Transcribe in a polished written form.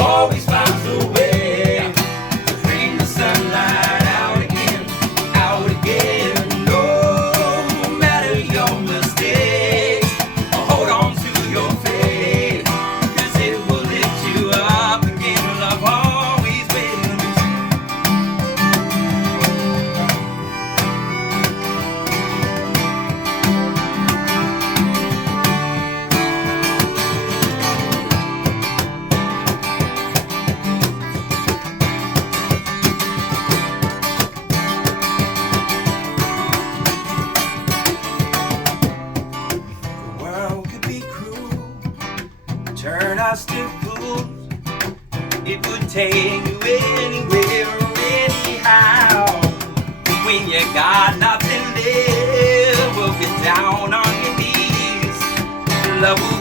always finds a way to bring the sunlight out again. No matter your mistakes, hold on to your faith, 'cause it will lift you up again. Love always wins. The world could be cruel, turn us to fools. It would take you anywhere or anyhow. When you got nothing left, we'll get down on your knees. Love will